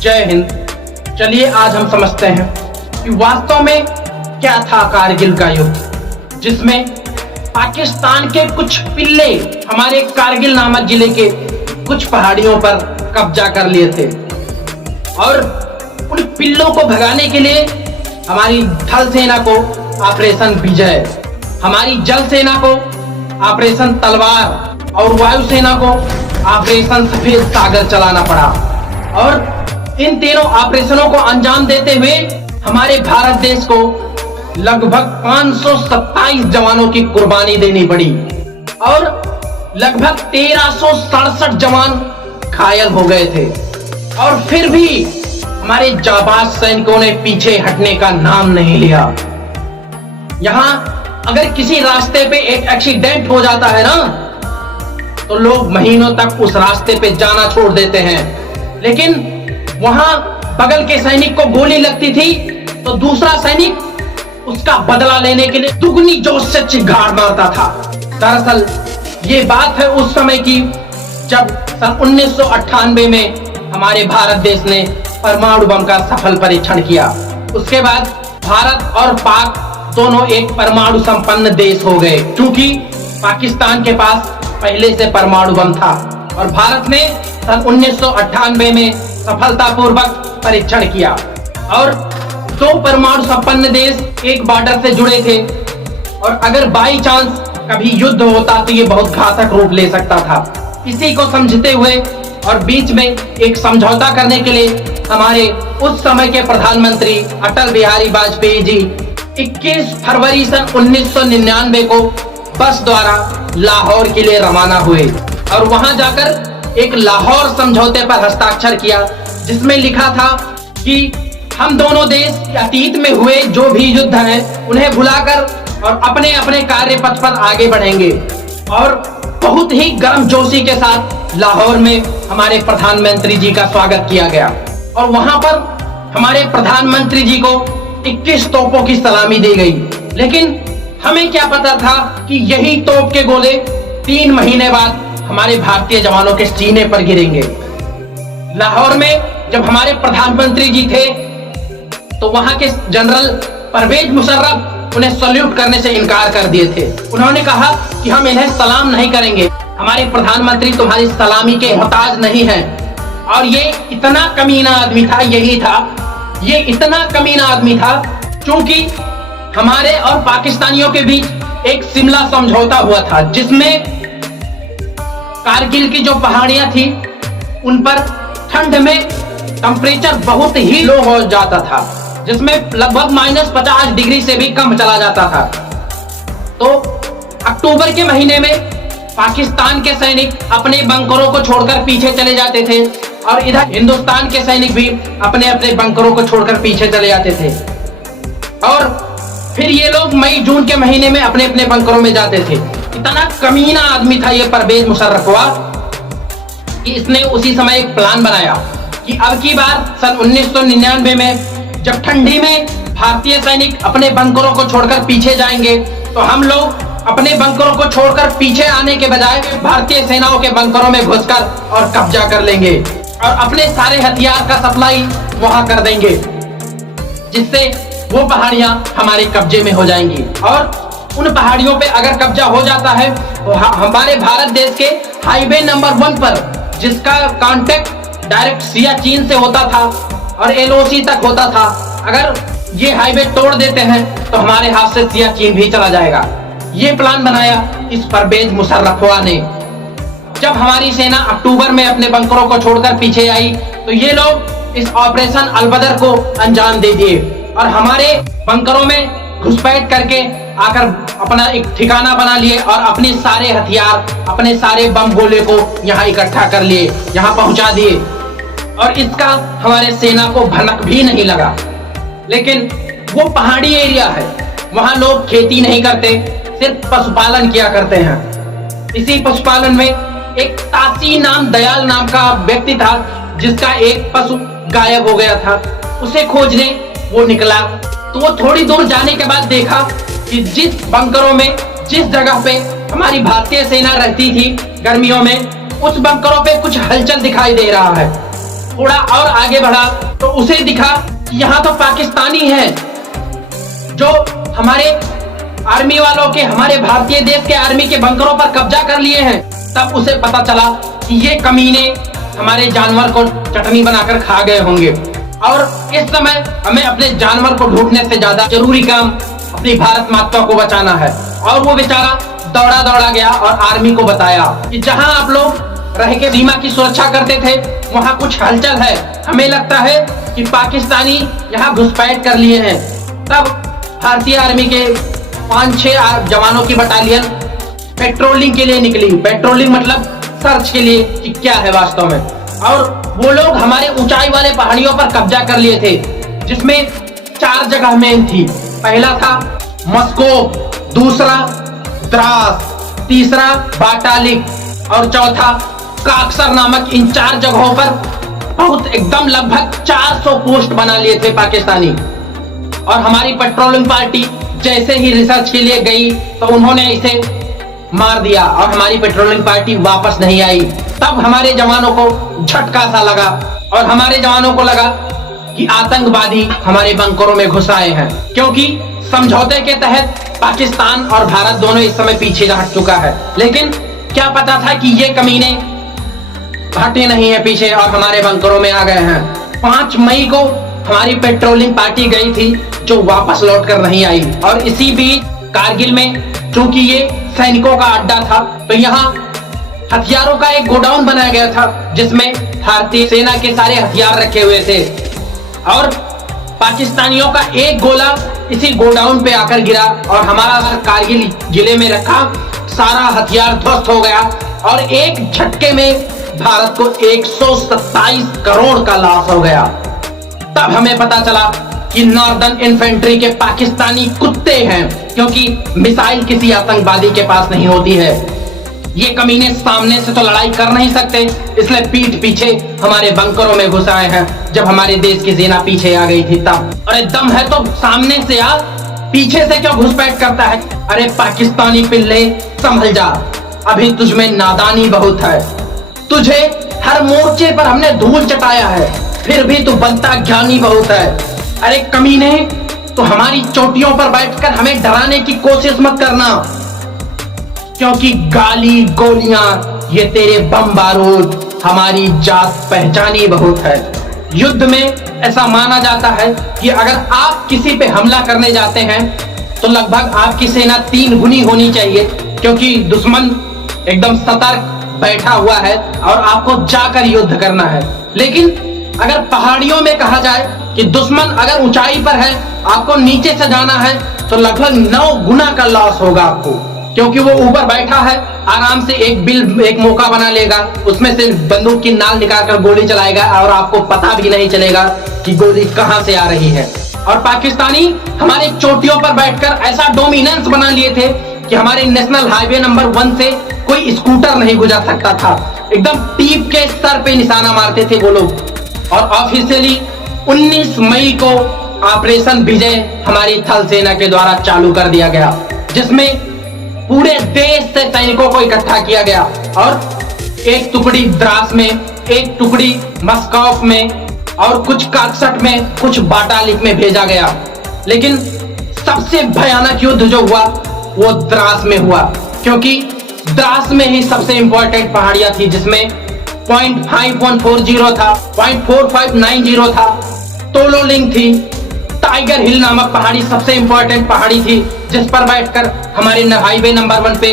जय हिंद। चलिए आज हम समझते हैं कि वास्तव में क्या था कारगिल का युद्ध, जिसमें पाकिस्तान के कुछ पिल्ले हमारे कारगिल नामक जिले के कुछ पहाड़ियों पर कब्जा कर लिए थे और उन पिल्लों को भगाने के लिए हमारी थल सेना को ऑपरेशन विजय, हमारी जल सेना को ऑपरेशन तलवार और वायु सेना को ऑपरेशन सफेद सागर चलाना पड़ा। और इन तीनों ऑपरेशनों को अंजाम देते हुए हमारे भारत देश को लगभग 527 जवानों की कुर्बानी देनी पड़ी और लगभग 1367 जवान घायल हो गए थे। और फिर भी हमारे जाबाज सैनिकों ने पीछे हटने का नाम नहीं लिया। यहाँ अगर किसी रास्ते पे एक एक्सीडेंट हो जाता है ना, तो लोग महीनों तक उस रास्ते पे जाना छोड़ देते हैं, लेकिन वहां बगल के सैनिक को गोली लगती थी तो दूसरा सैनिक उसका बदला लेने के लिए दुगनी जोश से चिंगार मारता था। दरअसल ये बात है उस समय की जब सन 1998 में हमारे भारत देश ने परमाणु बम का सफल परीक्षण किया। उसके बाद भारत और पाक दोनों एक परमाणु संपन्न देश हो गए, क्योंकि पाकिस्तान के पास पहले से परमाणु बम था और भारत ने सन 1998 में सफलतापूर्वक परीक्षण किया। और दो परमाणु संपन्न देश एक बॉर्डर से जुड़े थे और अगर बाई चांस कभी युद्ध होता तो ये बहुत घातक रूप ले सकता था। इसी को समझते हुए और बीच में एक समझौता करने के लिए हमारे उस समय के प्रधानमंत्री अटल बिहारी वाजपेयी जी 21 फरवरी सन 1999 को बस द्वारा लाहौर के लिए रवाना हुए और वहां जाकर एक लाहौर समझौते पर हस्ताक्षर किया, जिसमें लिखा था कि हम दोनों देश अतीत में हुए जो भी युद्ध हैं उन्हें भुलाकर और अपने अपने कार्य पथ पर आगे बढ़ेंगे। और बहुत ही गर्मजोशी के साथ लाहौर में हमारे प्रधानमंत्री जी का स्वागत किया गया और वहां पर हमारे प्रधानमंत्री जी को 21 तोपों की सलामी दी गई। लेकिन हमें क्या पता था कि यही तोप के गोले 3 महीने बाद हमारे भारतीय जवानों के सीने पर गिरेंगे। लाहौर में जब हमारे प्रधानमंत्री जी थे तो वहां के जनरल परवेज मुशर्रफ उन्हें सल्यूट करने से इनकार कर दिए थे। उन्होंने कहा कि हम इन्हें सलाम नहीं करेंगे, हमारे प्रधानमंत्री तुम्हारी सलामी के मोहताज नहीं हैं। और ये इतना कमीना आदमी था, यही था, ये इतना कमीना आदमी था क्योंकि हमारे और पाकिस्तानियों के बीच एक शिमला समझौता हुआ था, जिसमें कारगिल की जो पहाड़ियां थी उन पर ठंड में टेम्परेचर बहुत ही लो हो जाता था, जिसमें लगभग -50 डिग्री से भी कम चला जाता था। तो अक्टूबर के महीने में पाकिस्तान के सैनिक अपने बंकरों को छोड़कर पीछे चले जाते थे और इधर हिंदुस्तान के सैनिक भी अपने अपने बंकरों को छोड़कर पीछे चले जाते थे। और फिर ये लोग मई जून के महीने में अपने अपने बंकरों में जाते थे। इतना कमीना आदमी था ये परवेज मुशर्रफ हुआ कि इसने उसी समय एक प्लान बनाया कि अब की बार सन 1999 में जब ठंडी में भारतीय सैनिक अपने बंकरों को छोड़कर पीछे जाएंगे तो हम लोग अपने बंकरों को छोड़कर पीछे आने के बजाय भारतीय सेनाओं के बंकरों में घुसकर और कब्जा कर लेंगे और अपने सारे हथियार का सप्लाई वहां कर देंगे, जिससे वो पहाड़ियां हमारे कब्जे में हो जाएंगी। और उन पहाड़ियों पे अगर कब्जा हो जाता है तो हमारे भारत देश के हाईवे नंबर 1 पर, जिसका कांटेक्ट डायरेक्ट सियाचिन से होता था और एलओसी तक होता था, अगर ये हाईवे तोड़ देते हैं तो हमारे हाथ से सियाचिन भी चला जाएगा। ये प्लान बनाया इस परवेज मुशर्रफ ने। जब हमारी सेना अक्टूबर में अपने बंकरों को छोड़कर पीछे आई तो ये लोग इस ऑपरेशन अलबदर को अंजाम दे दिए और हमारे बंकरों में घुसपैठ करके आकर अपना एक ठिकाना बना लिए और अपने सारे हथियार, अपने सारे बम गोले को यहाँ इकट्ठा कर लिए, यहाँ पहुंचा दिए और इसका हमारे सेना को भनक भी नहीं लगा। लेकिन वो पहाड़ी एरिया है, वहां लोग खेती नहीं करते, सिर्फ पशुपालन किया करते हैं। इसी पशुपालन में एक तासी दयाल नाम का व्यक्ति था, जिसका एक पशु गायब हो गया था। उसे खोजने वो निकला तो वो थोड़ी दूर जाने के बाद देखा कि जिस बंकरों में, जिस जगह पे हमारी भारतीय सेना रहती थी गर्मियों में, उस बंकरों पे कुछ हलचल दिखाई दे रहा है। थोड़ा और आगे बढ़ा तो उसे दिखा कि यहाँ तो पाकिस्तानी है जो हमारे आर्मी वालों के, हमारे भारतीय देश के आर्मी के बंकरों पर कब्जा कर लिए हैं। तब उसे पता चला कि ये कमीने हमारे जानवर को चटनी बनाकर खा गए होंगे और इस समय हमें अपने जानवर को ढूंढने से ज्यादा जरूरी काम अपनी भारत माता को बचाना है। और वो बेचारा दौड़ा दौड़ा गया और आर्मी को बताया कि जहां आप लोग रह के सीमा की सुरक्षा करते थे वहां कुछ हलचल है, हमें लगता है कि पाकिस्तानी यहाँ घुसपैठ कर लिए हैं। तब भारतीय आर्मी के 5-6 जवानों की बटालियन पेट्रोलिंग के लिए निकली। पेट्रोलिंग मतलब सर्च के लिए कि क्या है वास्तव में। और वो लोग हमारे ऊंचाई वाले पहाड़ियों पर कब्जा कर लिए थे, जिसमें 4 जगह मेन थी। पहला था मस्कोव, दूसरा द्रास, तीसरा बाटालिक और चौथा काक्सर नामक। इन 4 जगहों पर बहुत एकदम लगभग 400 पोस्ट बना लिए थे पाकिस्तानी। और हमारी पेट्रोलिंग पार्टी जैसे ही रिसर्च के लिए गई तो उन्होंने इसे मार दिया और हमारी पेट्रोलिंग पार्टी वापस नहीं आई। तब हमारे जवानों को झटका सा लगा और हमारे जवानों को लगा कि आतंकवादी हमारे बंकरों में घुस आए हैं, क्योंकि समझौते के तहत पाकिस्तान और भारत दोनों इस समय पीछे हट चुका है। लेकिन क्या पता था कि ये कमीने हटे नहीं है पीछे और हमारे बंकरों में आ गए हैं। 5 मई को हमारी पेट्रोलिंग पार्टी गई थी जो वापस लौट कर नहीं आई। और इसी बीच कारगिल में चूंकि ये सैनिकों का अड्डा था तो यहाँ हथियारों का एक गोडाउन बनाया गया था जिसमें भारतीय सेना के सारे हथियार रखे हुए थे। और पाकिस्तानियों का एक गोला इसी गोडाउन पे आकर गिरा और हमारा कारगिल जिले में रखा सारा हथियार ध्वस्त हो गया और एक झटके में भारत को 127 करोड़ का लॉस हो गया। तब हमें पता चला कि नॉर्दर्न इन्फेंट्री के पाकिस्तानी कुत्ते हैं, क्योंकि मिसाइल किसी आतंकवादी के पास नहीं होती है। ये कमीने सामने से तो लड़ाई कर नहीं सकते, इसलिए पीठ पीछे हमारे बंकरों में घुस आए हैं। जब हमारे देश की सेना पीछे आ गई थी तब, अरे दम है तो सामने से आ, पीछे से क्यों घुसपैठ करता है? अरे पाकिस्तानी पिल्ले संभल जा, अभी तुझमें नादानी बहुत है। तुझे हर मोर्चे पर हमने धूल चटाया है, फिर भी तू बनता ज्ञानी बहुत है। अरे कमीने, तो हमारी चोटियों पर बैठकर हमें डराने की कोशिश मत करना, क्योंकि गाली गोलियां ये तेरे बम बारूद हमारी जात पहचानी बहुत है। युद्ध में ऐसा माना जाता है कि अगर आप किसी पे हमला करने जाते हैं तो लगभग आपकी सेना 3 गुनी होनी चाहिए, क्योंकि दुश्मन एकदम सतर्क बैठा हुआ है और आपको जाकर युद्ध करना है। लेकिन अगर पहाड़ियों में कहा जाए कि दुश्मन अगर ऊंचाई पर है, आपको नीचे से जाना है, तो लगभग 9 गुना का लॉस होगा आपको, क्योंकि वो ऊपर बैठा है, आराम से एक मौका बना लेगा, उसमें से बंदूक की नाल निकालकर गोली चलाएगा और आपको पता भी नहीं चलेगा कि गोली कहां से आ रही है। और पाकिस्तानी हमारे चोटियों पर बैठकर ऐसा डोमिनेंस बना लिए थे कि हमारे नेशनल हाईवे नंबर 1 से कोई स्कूटर नहीं गुजर सकता था। एकदम टीप के सर पे निशाना मारते थे वो लोग। और ऑफिशियली 19 मई को ऑपरेशन विजय हमारी थल सेना के द्वारा चालू कर दिया गया, जिसमें पूरे देश से सैनिकों को इकट्ठा किया गया और एक टुकड़ी द्रास में, एक टुकड़ी मस्कोव में और कुछ काक्सट में, कुछ बाटालिक में भेजा गया। लेकिन सबसे भयानक युद्ध जो हुआ वो द्रास में हुआ, क्योंकि द्रास में ही सबसे इंपॉर्टेंट पहाड़ियां थी, जिसमें 0.5140 था, 0.4590 था, तोलोलिंग थी, टाइगर हिल नामक पहाड़ी सबसे इंपॉर्टेंट पहाड़ी थी, जिस पर बैठकर हमारे हाईवे नंबर 1 पे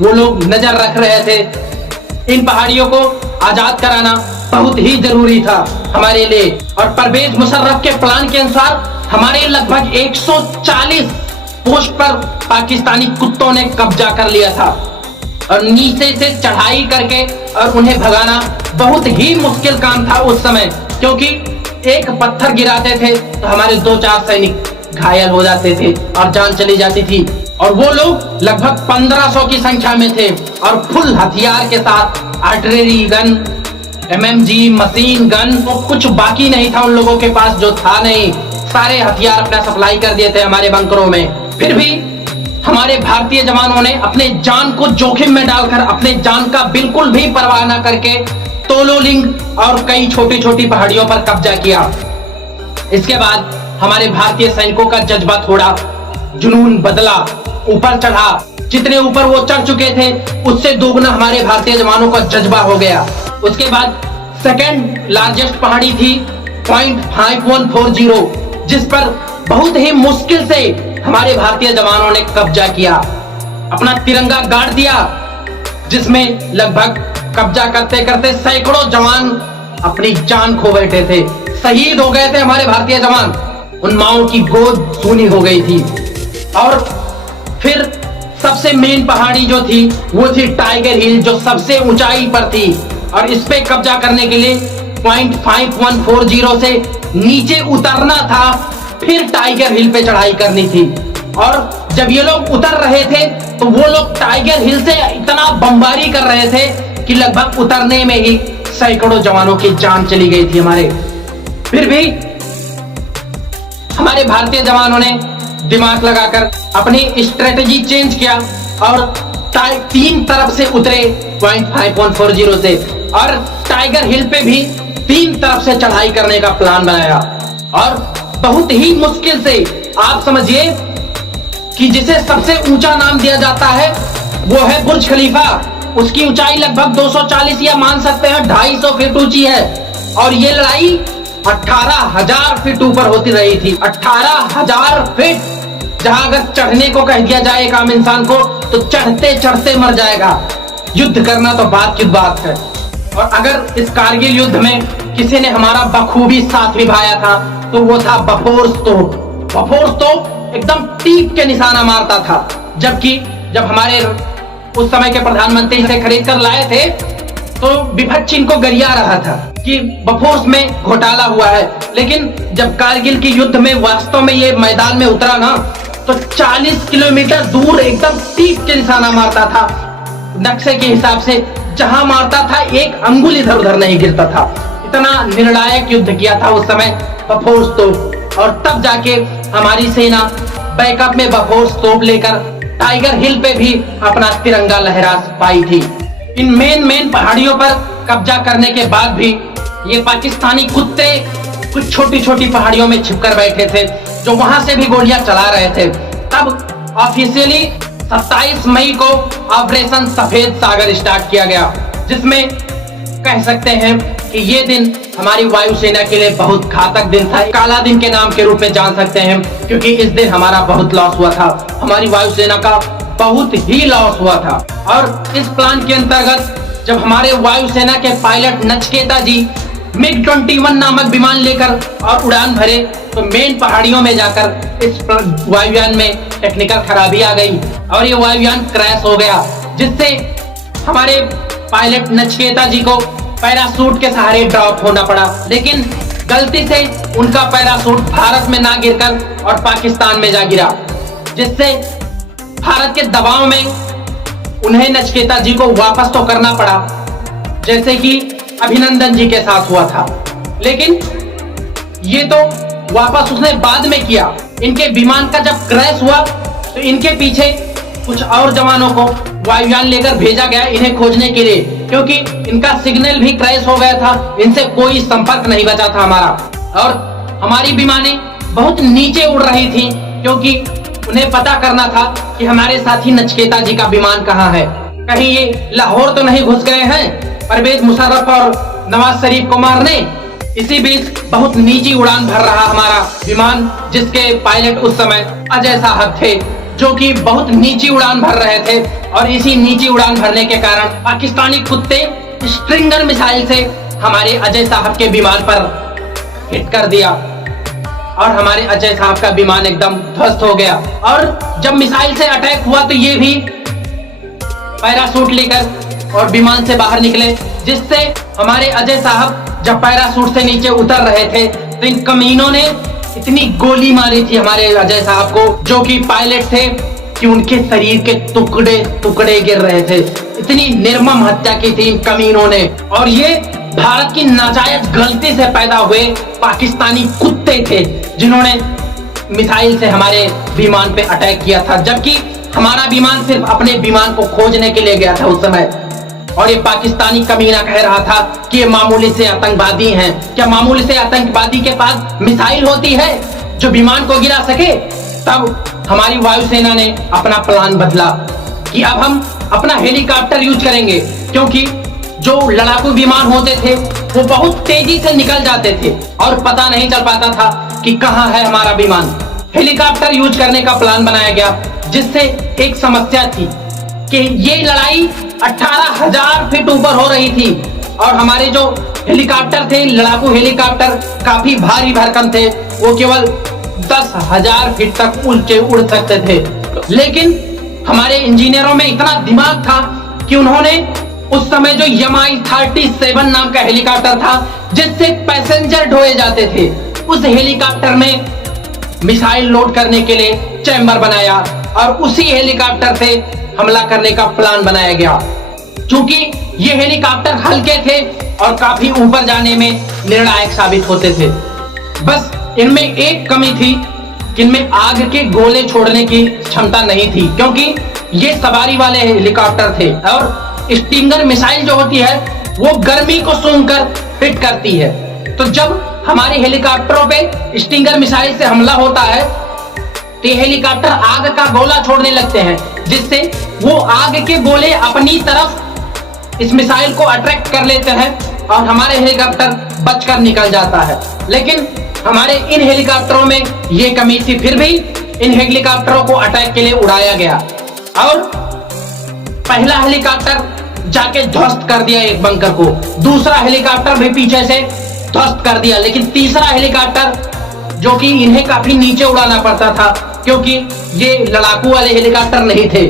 वो लोग नजर रख रहे थे। इन पहाड़ियों को आजाद कराना बहुत ही जरूरी था हमारे लिए। और परवेज मुशर्रफ के प्लान के अनुसार हमारे लगभग 140 पोस्ट पर पाकिस्तानी कुत्तों ने कब्जा कर लिया था और नीचे से चढ़ाई करके और उन्हें भगाना बहुत ही मुश्किल काम था उस समय, क्योंकि एक पत्थर गिराते थे तो हमारे 2-4 सैनिक घायल हो जाते थे और जान चली जाती थी। और वो लोग लगभग 1500 की संख्या में थे और फुल हथियार के साथ, artillery gun, MMG machine gun, तो कुछ बाकी नहीं था उन लोगों के पास जो था नहीं। सारे हथियार अपना सप्लाई कर दिए थे हमारे बंकरों में। फिर भी हमारे भारतीय जवानों ने अपने जान को जोखिम में डालकर, अपने जान का बिल्कुल भी परवाह न करके तोलोलिंग और कई छोटी छोटी पहाड़ियों पर कब्जा किया। इसके बाद हमारे भारतीय सैनिकों का जज्बा थोड़ा, जुनून बदला, ऊपर चढ़ा। जितने ऊपर वो चढ़ चुके थे उससे दोगुना हमारे भारतीय जवानों का जज्बा हो गया। उसके बाद सेकेंड लार्जेस्ट पहाड़ी थी पॉइंट 5140, जिस पर बहुत ही मुश्किल से हमारे भारतीय जवानों ने कब्जा किया, अपना तिरंगा गाड़ दिया, जिसमें लगभग कब्जा करते करते सैकड़ों जवान अपनी जान खो बैठे थे, शहीद हो गए थे हमारे भारतीय जवान। उन माओं की गोद सूनी हो गई थी। और फिर सबसे मेन पहाड़ी जो थी वो थी टाइगर हिल, जो सबसे ऊंचाई पर थी, और इस पे कब्जा करने के लिए पॉइंट 5140 से नीचे उतरना था, फिर टाइगर हिल पे चढ़ाई करनी थी। और जब ये लोग उतर रहे थे तो वो लोग टाइगर हिल से इतना बमबारी कर रहे थे कि लगभग उतरने में ही सैकड़ों जवानों की जान चली गई थी हमारे। फिर भी हमारे भारतीय जवानों ने दिमाग लगाकर अपनी स्ट्रेटेजी चेंज किया और तीन तरफ से उतरे पॉइंट 5140 से, और टाइगर हिल पे भी तीन तरफ से चढ़ाई करने का प्लान बनाया। और बहुत ही मुश्किल से, आप समझिए कि जिसे सबसे ऊंचा नाम दिया जाता है वो है बुर्ज खलीफा। उसकी ऊंचाई लगभग 240 या मान सकते हैं 250 फीट ऊंची है, और ये लड़ाई 18,000 फीट ऊपर होती रही थी। 18,000 फीट, जहां अगर चढ़ने को कह दिया जाए एक आम इंसान को तो चढ़ते चढ़ते मर जाएगा। युद्ध करना तो बात की बात है। और अगर इस कारगिल युद्ध में किसी ने हमारा बखूबी साथ निभाया था तो वो था बफोर्स तोप। बफोर्स तोप एकदम टीप के निशाना मारता था, जबकि जब हमारे उस समय के प्रधानमंत्री इसे खरीद कर लाए थे तो विपक्ष इनको गरिया रहा था कि बफोर्स में घोटाला हुआ है। लेकिन जब कारगिल के युद्ध में वास्तव में ये मैदान में उतरा ना, तो 40 किलोमीटर दूर एकदम टीप के निशाना मारता था। नक्शे के हिसाब से जहां मारता था एक अंगुल इधर उधर नहीं गिरता था। इतना निर्णायक युद्ध किया था उस समय बफोर्स तोप। और तब जाके हमारी सेना बैकअप में बफोर्स तोप लेकर टाइगर हिल पे भी अपना तिरंगा लहरा पाई थी। इन मेन पहाड़ियों पर कब्जा करने के बाद भी ये पाकिस्तानी कुत्ते कुछ छोटी छोटी पहाड़ियों में छिपकर बैठे थे, जो वहां से भी गोलियां चला रहे थे। तब ऑफिशियली 27 मई को ऑपरेशन सफेद सागर स्टार्ट किया गया, जिसमें कह सकते हैं कि ये दिन हमारी वायुसेना के लिए बहुत घातक दिन था। काला दिन के नाम के रूप में जान सकते हैं, क्योंकि इस दिन हमारा बहुत लॉस हुआ था। हमारी वायुसेना का बहुत ही लॉस हुआ था। और इस प्लान के अंतर्गत जब हमारे वायुसेना के पायलट नचिकेता जी MiG-21 नामक विमान लेकर और उड़ान भरे, तो मेन पहाड़ियों में जाकर इस वायुयान में टेक्निकल खराबी आ गई और ये वायुयान क्रैश हो गया, जिससे हमारे पायलट नचिकेता जी को पैराशूट के सहारे ड्रॉप होना पड़ा। लेकिन गलती से उनका पैराशूट भारत में ना गिरकर और पाकिस्तान में जा गिरा, जिससे भारत के दबाव में उन्हें नचिकेता जी को वापस तो करना पड़ा, जैसे कि अभिनंदन जी के साथ हुआ था। लेकिन ये तो वापस उसने बाद में किया। इनके विमान का जब क्रैश हुआ तो इनके पीछे कुछ और जवानों को वायुयान लेकर भेजा गया इन्हें खोजने के लिए, क्योंकि इनका सिग्नल भी क्रैश हो गया था, इनसे कोई संपर्क नहीं बचा था हमारा। और हमारी विमानें बहुत नीचे उड़ रही थी, क्योंकि उन्हें पता करना था कि हमारे साथी नचिकेता जी का विमान कहाँ है, कहीं ये लाहौर तो नहीं घुस गए हैं परवेज मुशर्रफ और नवाज शरीफ को मारने। इसी बीच बहुत नीची उड़ान भर रहा हमारा विमान, जिसके पायलट उस समय अजय साहब थे, जो कि बहुत नीची उड़ान भर रहे थे। और इसी नीची उड़ान भरने के कारण पाकिस्तानी कुत्ते स्ट्रिंगर मिसाइल से हमारे अजय साहब के विमान पर हिट कर दिया और हमारे अजय साहब का विमान एकदम ध्वस्त हो गया। और जब मिसाइल से अटैक हुआ तो ये भी पैराशूट लेकर और विमान से बाहर निकले, जिससे हमारे अजय साहब जब पैराशूट से नीचे उतर रहे थे तो इन कमीनों ने इतनी गोली मारी थी हमारे अजय साहब को, जो कि पायलट थे, कि उनके शरीर के टुकड़े टुकड़े गिर रहे थे। इतनी निर्मम हत्या की थी इन कमीनों ने। और ये भारत की नाजायज गलती से पैदा हुए पाकिस्तानी कुत्ते थे, जिन्होंने मिसाइल से हमारे विमान पे अटैक किया था, जबकि हमारा विमान सिर्फ अपने विमान को खोजने के लिए गया था उस समय। और ये पाकिस्तानी कमीना कह रहा था कि ये मामूली से आतंकवादी हैं। क्या मामूली से आतंकवादी के पास मिसाइल होती है जो विमान को गिरा सके? तब हमारी वायुसेना ने अपना प्लान बदला कि अब हम अपना हेलीकॉप्टर यूज करेंगे, क्योंकि जो लड़ाकू विमान होते थे वो बहुत तेजी से निकल जाते थे और पता नहीं चल पाता था कि कहां है हमारा विमान। हेलीकॉप्टर यूज करने का प्लान बनाया गया, जिससे एक समस्या थी कि ये लड़ाई 18,000 फीट ऊपर हो रही थी और हमारे जो हेलीकॉप्टर थे, लड़ाकू हेलीकॉप्टर काफी भारी भरकम थे, वो केवल 10,000 फीट तक ऊंचे उड़ सकते थे। लेकिन हमारे इंजीनियरों में इतना दिमाग था कि उन्होंने उस समय जो Mi-37 नाम का हेलीकॉप्टर था, जिससे पैसेंजर ढोए जाते थे, उस हेलीकॉप्टर में मिसाइल लोड करने के लिए चैम्बर बनाया और उसी हेलीकॉप्टर से हमला करने का प्लान बनाया गया। क्योंकि ये हेलीकॉप्टर हल्के थे और काफी ऊपर जाने में निर्णायक साबित होते थे। बस इनमें एक कमी थी कि इनमें आग के गोले छोड़ने की क्षमता नहीं थी, क्योंकि ये सवारी वाले हेलीकॉप्टर थे और स्टिंगर मिसाइल जो होती है वो गर्मी को सूंघकर हिट करती है। तो जब हमारे हेलीकॉप्टरों पे स्टिंगर मिसाइल से हमला होता है तो ये हेलीकॉप्टर आग का गोला छोड़ने लगते हैं, जिससे वो आग के गोले अपनी तरफ इस मिसाइल को अट्रैक्ट कर लेते हैं और हमारे हेलीकॉप्टर बचकर निकल जाता है। लेकिन हमारे इन हेलीकॉप्टरों में ये कमी थी, फिर भी इन हेलीकॉप्टरों को अटैक के लिए उड़ाया गया और पहला हेलीकॉप्टर जाके ध्वस्त कर दिया एक बंकर को, दूसरा हेलीकॉप्टर भी पीछे से ध्वस्त कर दिया। लेकिन तीसरा हेलीकॉप्टर, जो कि इन्हें काफी नीचे उड़ाना पड़ता था क्योंकि ये लड़ाकू वाले हेलीकॉप्टर नहीं थे,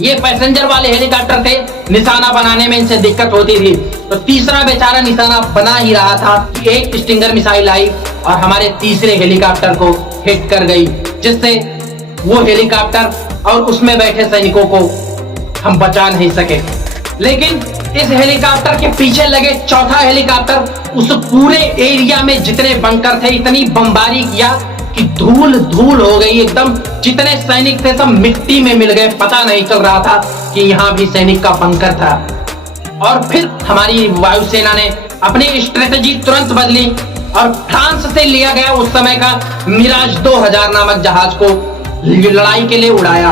ये पैसेंजर वाले हेलीकॉप्टर थे, निशाना बनाने में इनसे दिक्कत होती थी। तो तीसरा बेचारा निशाना बना ही रहा था कि एक स्टिंगर मिसाइल आई और हमारे तीसरे हेलीकॉप्टर को हिट कर गई, जिससे वो हेलीकॉप्टर और उसमें बैठे सैनिकों को हम बचा नहीं सके। लेकिन इस हेलीकॉप्टर के पीछे लगे चौथा हेलीकॉप्टर उस पूरे एरिया में जितने बंकर थे इतनी बमबारी किया कि धूल धूल हो गई एकदम। जितने सैनिक थे सब मिट्टी में मिल गए, पता नहीं चल रहा था कि यहाँ भी सैनिक का बंकर था। और फिर हमारी वायुसेना ने अपनी स्ट्रेटजी तुरंत बदली और फ्रांस से लिया गया उस समय का मिराज 2000 नामक जहाज को लड़ाई के लिए उड़ाया।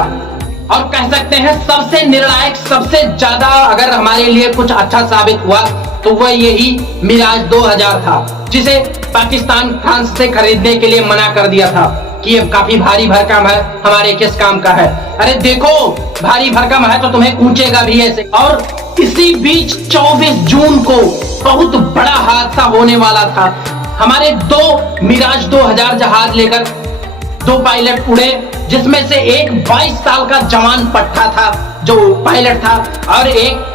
और कह सकते हैं सबसे निर्णायक, सबसे ज्यादा अगर हमारे लिए कुछ अच्छा साबित हुआ तो वह यही मिराज 2000 था, जिसे पाकिस्तान फ्रांस से खरीदने के लिए मना कर दिया था कि ये काफी भारी भरकम है, हमारे किस काम का है। अरे देखो भारी भरकम है तो तुम्हें कूचेगा भी ऐसे। और इसी बीच 24 जून को बहुत बड़ा हादसा होने वाला था। हमारे 2 मिराज 2000 जहाज लेकर 2 पायलट उड़े, जिसमें से एक 22 साल का जवान पट्टा था जो पायलट था और एक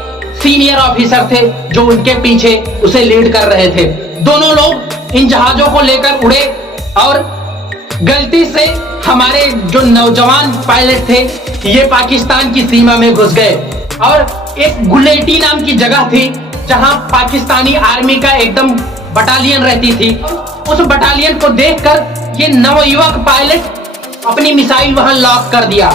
सीनियर ऑफिसर थे जो उनके पीछे उसे लीड कर रहे थे। दोनों लोग इन जहाजों को लेकर उड़े और गलती से हमारे जो नौजवान पायलट थे ये पाकिस्तान की सीमा में घुस गए और एक गुलेटी नाम की जगह थी जहां पाकिस्तानी आर्मी का एकदम बटालियन रहती थी। उस बटालियन को देखकर ये नवयुवक पायलट अपनी मिसाइल वहां लॉक कर दिया।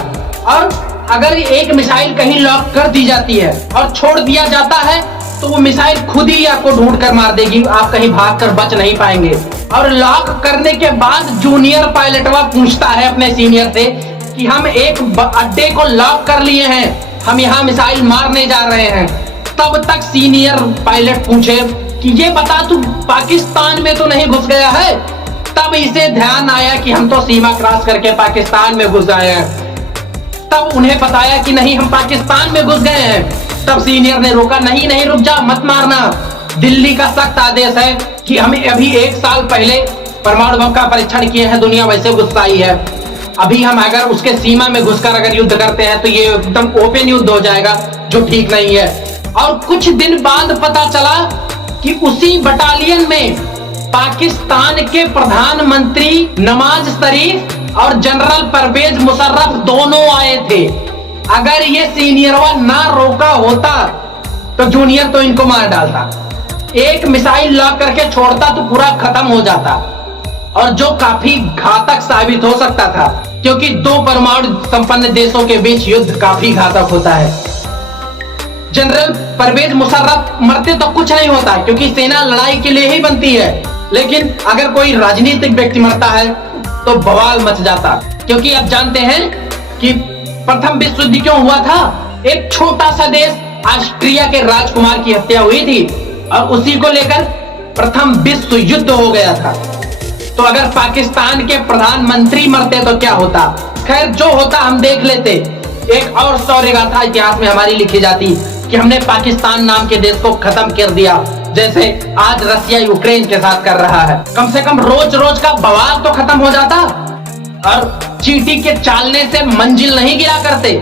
और अगर एक मिसाइल कहीं लॉक कर दी जाती है और छोड़ दिया जाता है तो वो मिसाइल खुद ही आपको ढूंढ कर मार देगी, आप कहीं भागकर बच नहीं पाएंगे। और लॉक करने के बाद जूनियर पायलटवा पूछता है अपने सीनियर से कि हम एक अड्डे को लॉक कर लिए हैं, हम यहाँ मिसाइल मारने जा रहे हैं। तब तक सीनियर पायलट पूछे कि ये बता तू पाकिस्तान में तो नहीं घुस गया है? तब इसे ध्यान आया कि हम तो सीमा क्रॉस करके पाकिस्तान में घुस गए हैं। तब उन्हें बताया कि नहीं हम पाकिस्तान में घुस गए हैं। तब सीनियर ने रोका, नहीं नहीं रुक जा, मत मारना, दिल्ली का सख्त आदेश है कि हमें अभी 1 साल पहले परमाणु बम का परीक्षण किए हैं, दुनिया वैसे गुस्साई है। अभी हम अगर उसके सीमा में घुसकर अगर युद्ध करते हैं तो ये एकदम ओपन युद्ध हो जाएगा, जो ठीक नहीं है। और कुछ दिन बाद पता चला कि उसी बटालियन में पाकिस्तान के प्रधानमंत्री नवाज शरीफ और जनरल परवेज मुशर्रफ दोनों आए थे। अगर ये सीनियरवा ना रोका होता तो जूनियर तो इनको मार डालता। एक मिसाइल लॉक करके छोड़ता तो पूरा खत्म हो जाता, और जो काफी घातक साबित हो सकता था, क्योंकि 2 परमाणु संपन्न देशों के बीच युद्ध काफी घातक होता है। जनरल परवेज मुशर्रफ मरते तो कुछ नहीं होता, क्योंकि सेना लड़ाई के लिए ही बनती है। लेकिन अगर कोई राजनीतिक व्यक्ति मरता है तो बवाल मच जाता, क्योंकि अब जानते हैं कि प्रथम विश्व युद्ध क्यों हुआ था। एक छोटा सा देश ऑस्ट्रिया के राजकुमार की हत्या हुई थी और उसी को लेकर प्रथम विश्व युद्ध हो गया था। तो अगर पाकिस्तान के प्रधानमंत्री मरते तो क्या होता। खैर, जो होता हम देख लेते। एक और शौर्य गाथा इतिहास में हमारी लिखी जाती कि हमने पाकिस्तान नाम के देश को खत्म कर दिया, जैसे आज रसिया यूक्रेन के साथ कर रहा है। कम से कम रोज रोज का बवाल तो खत्म हो जाता और चींटी के चालने से मंजिल नहीं गिरा करते।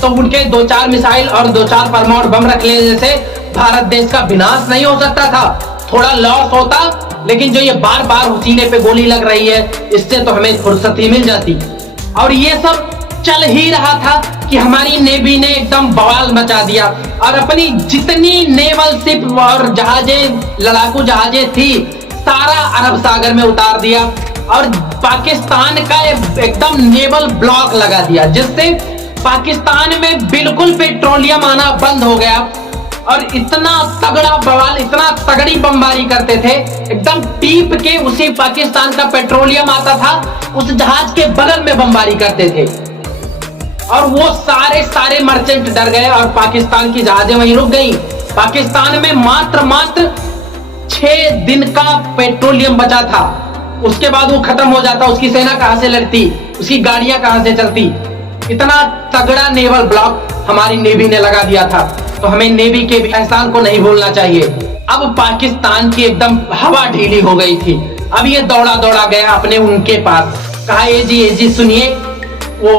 तो उनके 2-4 मिसाइल और 2-4 परमाणु बम रख लेने से भारत देश का विनाश नहीं हो सकता था। थोड़ा लॉस होता, लेकिन जो ये बार बार सीने पे गोली लग रही है, इससे तो हमें फुर्सत ही मिल जाती। और ये सब चल ही रहा था कि हमारी नेवी ने एकदम बवाल मचा दिया और अपनी जितनी नेवल शिप और जहाजें, लड़ाकू जहाजें थी, सारा अरब सागर में उतार दिया और पाकिस्तान का एकदम नेवल ब्लॉक लगा दिया, जिससे पाकिस्तान में बिल्कुल पेट्रोलियम आना बंद हो गया। और इतना तगड़ा बवाल, इतना तगड़ी बमबारी करते थे, एकदम टीप के उसी पाकिस्तान का पेट्रोलियम आता था, उस जहाज के बगल में बमबारी करते थे और वो सारे मर्चेंट डर गए और पाकिस्तान की जहाजें वहीं रुक गई। पाकिस्तान में मात्र 6 दिन का पेट्रोलियम बचा था, उसके बाद वो खत्म हो जाता। उसकी सेना कहां से लड़ती, उसकी गाड़ियां कहां से चलती। इतना तगड़ा नेवल ब्लॉक हमारी नेवी ने लगा दिया था। तो हमें नेवी के एहसान को नहीं भूलना चाहिए। अब पाकिस्तान की एकदम हवा ढीली हो गई थी। अब ये दौड़ा गया अपने उनके पास, कहा ये जी सुनिए, वो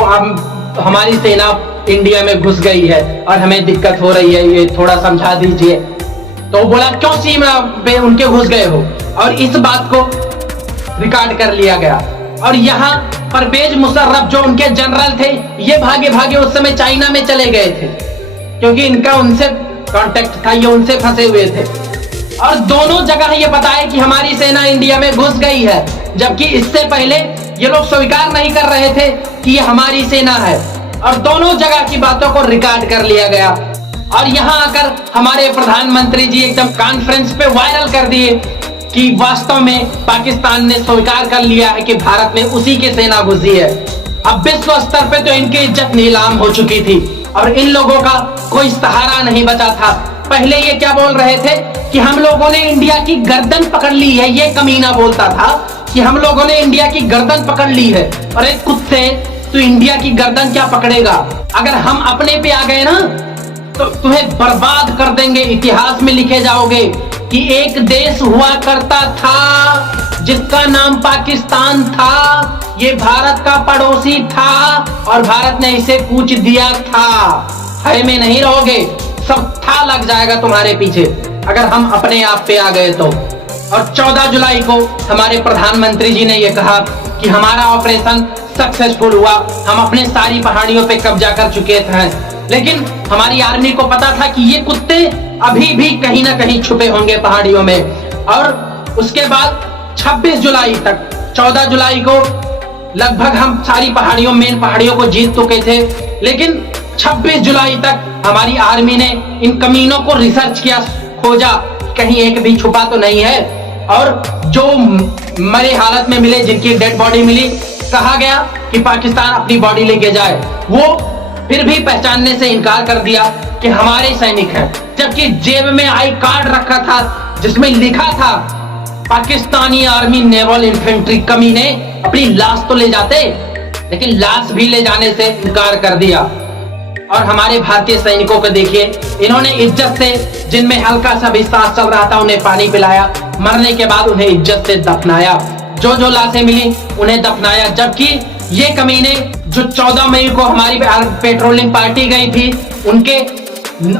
हमारी सेना इंडिया में घुस गई है और हमें दिक्कत हो रही है, ये थोड़ा समझा दीजिए। तो बोला क्यों सीमा पे उनके घुस गए हो, और इस बात को रिकॉर्ड कर लिया गया। और यहाँ परवेज मुशर्रफ जो उनके जनरल थे, ये भागे उस समय चाइना में चले गए थे, क्योंकि इनका उनसे कांटेक्ट था, ये उनसे फंसे हुए थे। और दोनों जगह ये बताया कि हमारी सेना इंडिया में घुस गई है, जबकि इससे पहले ये लोग स्वीकार नहीं कर रहे थे कि ये हमारी सेना है। और दोनों जगह की बातों को रिकॉर्ड कर लिया गया। और यहाँ आकर हमारे प्रधानमंत्री जी एकदम कॉन्फ्रेंस पे वायरल कर दिए कि वास्तव में पाकिस्तान ने स्वीकार कर लिया है कि भारत में उसी की सेना घुसी है। अब विश्व स्तर पे तो इनकी इज्जत नीलाम हो चुकी थी और इन लोगों का कोई सहारा नहीं बचा था। पहले ये क्या बोल रहे थे कि हम लोगों ने इंडिया की गर्दन पकड़ ली है, ये कमीना बोलता था कि हम लोगों ने इंडिया की गर्दन पकड़ ली है। और एक कुत्ते, तो इंडिया की गर्दन क्या पकड़ेगा। अगर हम अपने पे आ गए ना तो तुम्हें बर्बाद कर देंगे। इतिहास में लिखे जाओगे कि एक देश हुआ करता था जिसका नाम पाकिस्तान था, ये भारत का पड़ोसी था और भारत ने इसे कूच दिया था। है में नहीं रहोगे, सब था लग जाएगा तुम्हारे पीछे अगर हम अपने आप पे आ गए तो। और 14 जुलाई को हमारे प्रधानमंत्री जी ने यह कहा कि हमारा ऑपरेशन सक्सेसफुल हुआ, हम अपने सारी पहाड़ियों पे कब्जा कर चुके थे। लेकिन हमारी आर्मी को पता था कि ये कुत्ते अभी भी कहीं ना कहीं छुपे होंगे पहाड़ियों में। और उसके बाद 26 जुलाई तक, 14 जुलाई को लगभग हम सारी पहाड़ियों, मेन पहाड़ियों को जीत चुके थे। लेकिन 26 जुलाई तक हमारी आर्मी ने इन कमीनों को रिसर्च किया, खोजा कहीं एक भी छुपा तो नहीं है। और जो मरे हालत में मिले, जिनकी डेड बॉडी मिली, कहा गया कि पाकिस्तान अपनी बॉडी लेके जाए। वो फिर भी पहचानने से इनकार कर दिया कि हमारे सैनिक हैं, जबकि जेब में आई कार्ड रखा था जिसमें लिखा था पाकिस्तानी आर्मी नेवल इन्फेंट्री। कमीने अपनी लाश तो ले जाते, लेकिन लाश भी ले जाने से इनकार कर दिया। और हमारे भारतीय सैनिकों को देखिए, इन्होंने इज्जत से, जिनमें हल्का सा भी सांस चल रहा था उन्हें पानी पिलाया, मरने के बाद उन्हें इज्जत से दफनाया। जो लाशें मिली उन्हें दफनाया। जबकि ये कमीने जो 14 मई को हमारी पेट्रोलिंग पार्टी गई थी, उनके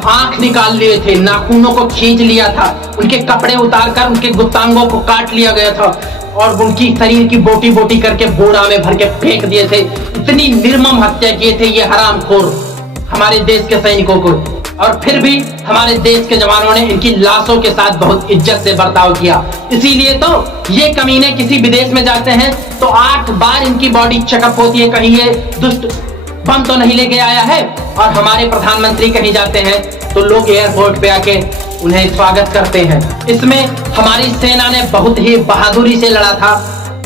आंख निकाल लिए थे, नाखूनों को खींच लिया था, उनके कपड़े उतारकर उनके गुप्तांगों को काट लिया गया था और उनकी शरीर की बोटी बोटी करके बोरा में भर के फेंक दिए थे। इतनी निर्मम हत्या किए थे ये हरामखोर हमारे देश के सैनिकों को। और फिर भी हमारे देश के जवानों ने इनकी लाशों के साथ बहुत इज्जत से बर्ताव किया। इसीलिए तो ये कमीने किसी विदेश में जाते हैं तो 8 बार इनकी बॉडी चेकअप होती है, कहीं ये दुष्ट बम तो नहीं लेके आया है। और हमारे प्रधानमंत्री कहीं जाते हैं तो लोग एयरपोर्ट पे आके उन्हें स्वागत करते हैं। इसमें हमारी सेना ने बहुत ही बहादुरी से लड़ा था।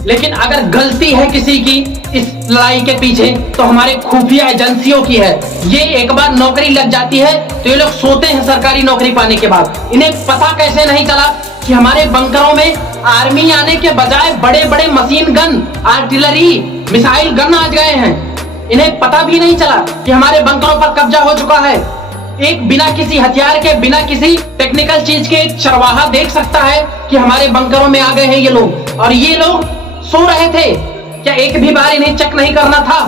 लेकिन अगर गलती है किसी की इस लड़ाई के पीछे तो हमारे खुफिया एजेंसियों की है। ये एक बार नौकरी लग जाती है तो ये लोग सोते हैं सरकारी नौकरी पाने के बाद। इन्हें पता कैसे नहीं चला कि हमारे बंकरों में आर्मी आने के बजाय बड़े बड़े machine gun, artillery, missile gun आ गए हैं। इन्हें पता भी नहीं चला कि हमारे बंकरों पर कब्जा हो चुका है। एक बिना किसी हथियार के, बिना किसी टेक्निकल चीज के एक चरवाहा देख सकता है कि हमारे बंकरों में आ गए हैं ये लोग। और ये लोग सो रहे थे क्या? एक भी बार इन्हें चेक नहीं करना था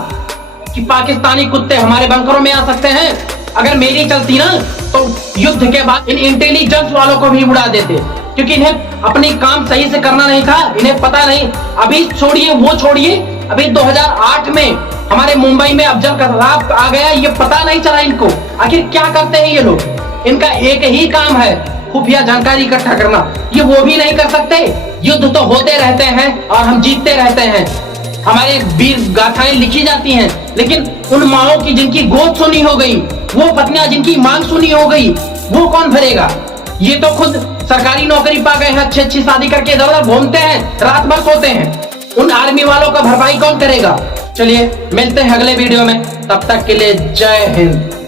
कि पाकिस्तानी कुत्ते हमारे बंकरों में आ सकते हैं? अगर मेरी चलती ना तो युद्ध के बाद इन इंटेलिजेंस वालों को भी उड़ा देते, क्योंकि इन्हें अपनी काम सही से करना नहीं था। इन्हें पता नहीं। अभी छोड़िए, वो छोड़िए, अभी 2008 में हमारे मुंबई में अफजल कसाब आ गया, ये पता नहीं चला इनको। आखिर क्या करते हैं ये लोग? इनका एक ही काम है खुफिया जानकारी इकट्ठा करना। ये वो भी नहीं कर सकते। युद्ध तो होते रहते हैं और हम जीतते रहते हैं। हमारे वीर गाथाएं लिखी जाती हैं, लेकिन उन माओं की जिनकी गोद सुनी हो गई, वो पत्नियां जिनकी मांग सुनी हो गई, वो कौन भरेगा? ये तो खुद सरकारी नौकरी पा गए हैं, अच्छी अच्छी शादी करके इधर उधर घूमते हैं, रात भर सोते हैं। उन आर्मी वालों का भरपाई कौन करेगा? चलिए मिलते हैं अगले वीडियो में, तब तक के लिए जय हिंद।